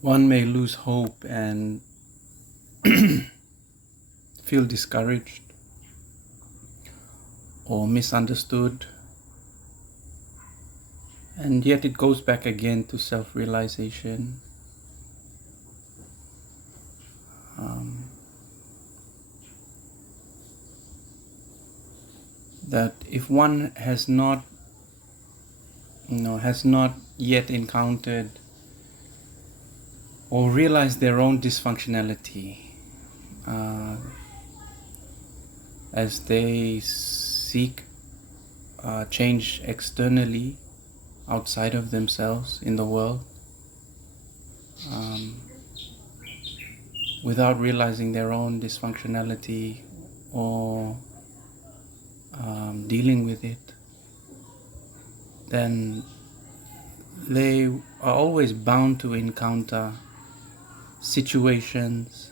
one may lose hope and feel discouraged or misunderstood, and yet it goes back again to self-realization. That if one has not yet encountered or realized their own dysfunctionality, as they seek change externally outside of themselves in the world, without realizing their own dysfunctionality or dealing with it, then they are always bound to encounter situations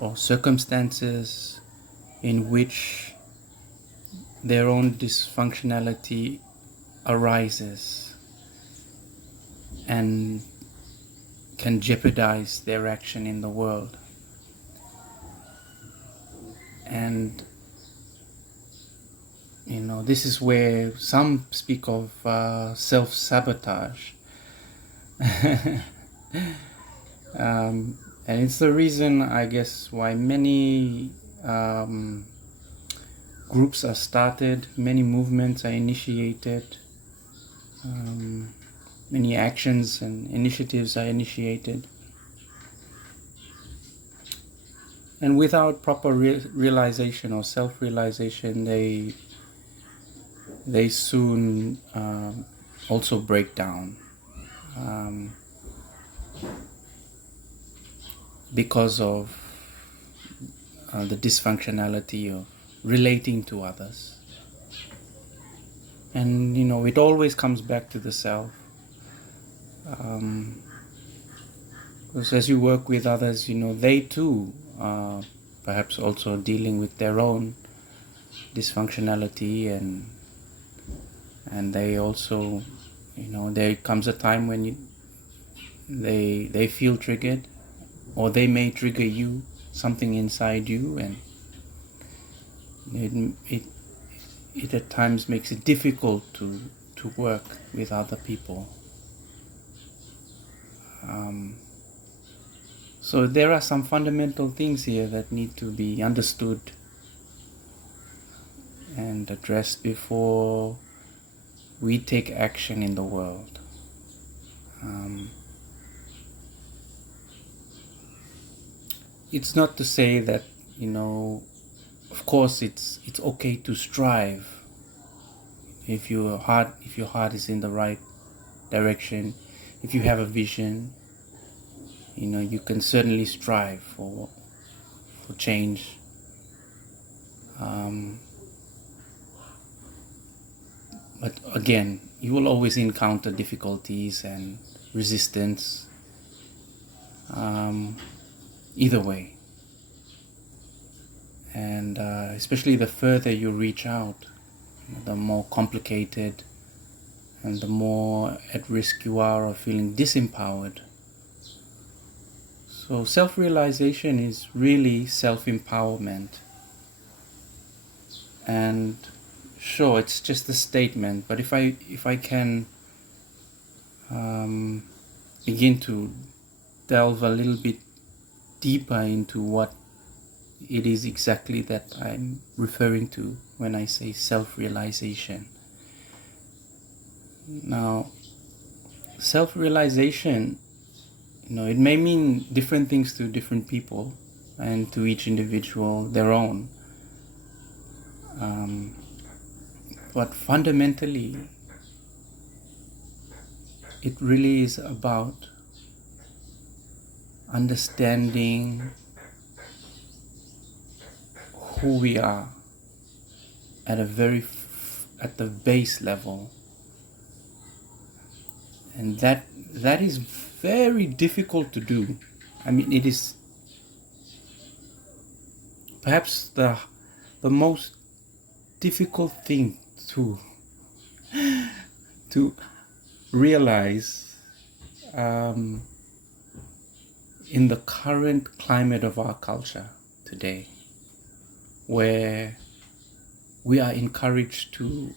or circumstances in which their own dysfunctionality arises and can jeopardize their action in the world. And this is where some speak of self-sabotage. And it's the reason, I guess, why many groups are started, many movements are initiated, many actions and initiatives are initiated. And without proper realization or self-realization, they soon also break down because of the dysfunctionality of relating to others. And it always comes back to the self, because as you work with others, they too are perhaps also dealing with their own dysfunctionality, and they also, there comes a time when they feel triggered, or they may trigger you, something inside you, and it at times makes it difficult to work with other people. So there are some fundamental things here that need to be understood and addressed before we take action in the world. It's not to say that, of course it's okay to strive if your heart is in the right direction, if you have a vision, you can certainly strive for change. But again, you will always encounter difficulties and resistance, either way. And especially the further you reach out, the more complicated and the more at risk you are of feeling disempowered. So self-realization is really self-empowerment. And sure, it's just a statement, but if I can begin to delve a little bit deeper into what it is exactly that I'm referring to when I say self-realization. Now, self-realization, it may mean different things to different people, and to each individual their own. But fundamentally, it really is about understanding who we are at the base level, and that is very difficult to do. I mean, it is perhaps the most difficult thing to realize, in the current climate of our culture today, where we are encouraged to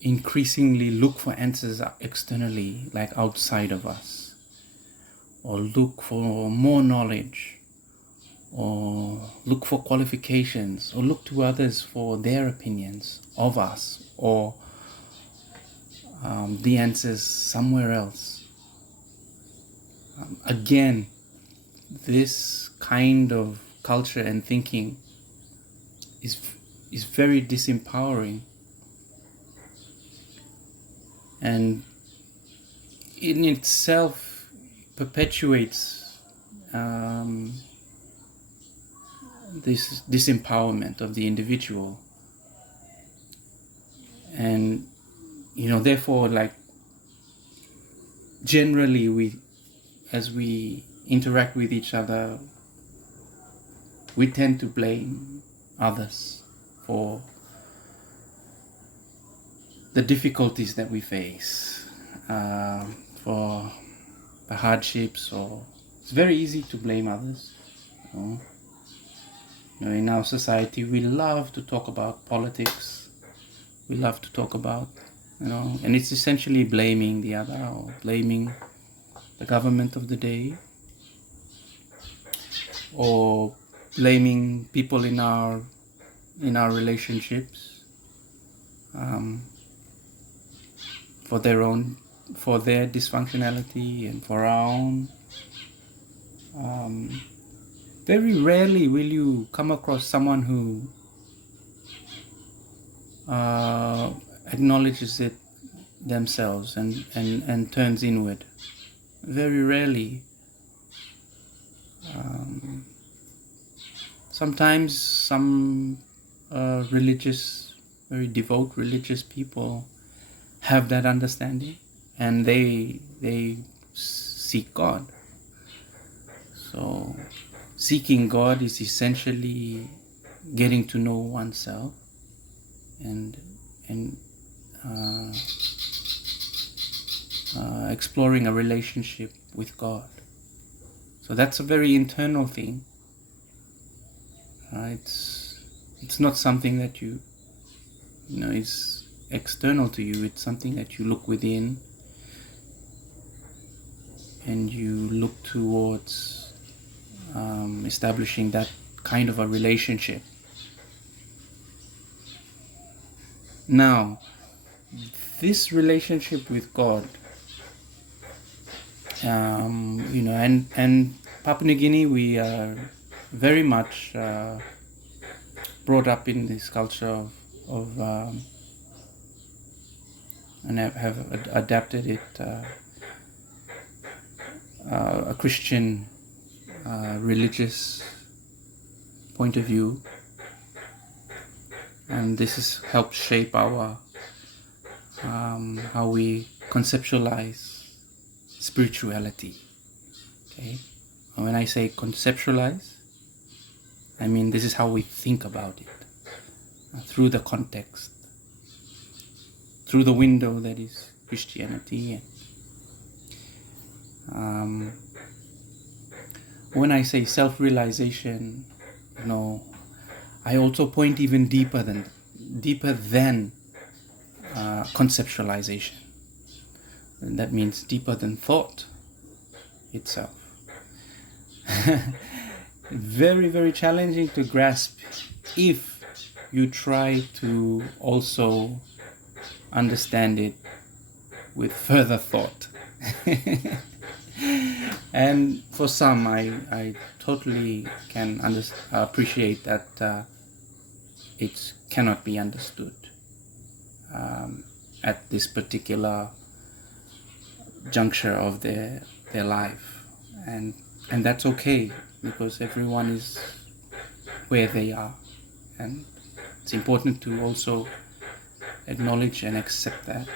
increasingly look for answers externally, like outside of us, or look for more knowledge, or look for qualifications, or look to others for their opinions of us, or the answers somewhere else. Again, this kind of culture and thinking is very disempowering, and in itself perpetuates this disempowerment of the individual. And therefore, like, generally as we interact with each other, we tend to blame others for the difficulties that we face, for the hardships, or it's very easy to blame others. In our society, we love to talk about politics. We love to talk about, and it's essentially blaming the other, or blaming the government of the day, or blaming people in our relationships for their dysfunctionality and for our own. Very rarely will you come across someone who acknowledges it themselves and turns inward. Very rarely. Sometimes some very devout religious people have that understanding, and they seek God. So seeking God is essentially getting to know oneself and exploring a relationship with God. So that's a very internal thing. It's not something that is external to you. It's something that you look within, and you look towards establishing that kind of a relationship. Now, this relationship with God, and Papua New Guinea, we are very much brought up in this culture of and have adapted it, a Christian religious point of view, and this has helped shape our how we conceptualize spirituality. Okay, and when I say conceptualize, I mean this is how we think about it, through the context, through the window that is Christianity. And when I say self-realization, I also point even deeper than conceptualization. And that means deeper than thought itself. Very, very challenging to grasp if you try to also understand it with further thought. And for some, I totally can appreciate that it cannot be understood at this particular juncture of their life, and that's okay, because everyone is where they are, and it's important to also acknowledge and accept that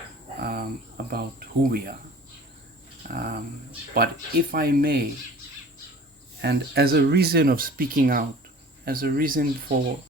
about who we are. But if I may, and as a reason of speaking out, as a reason for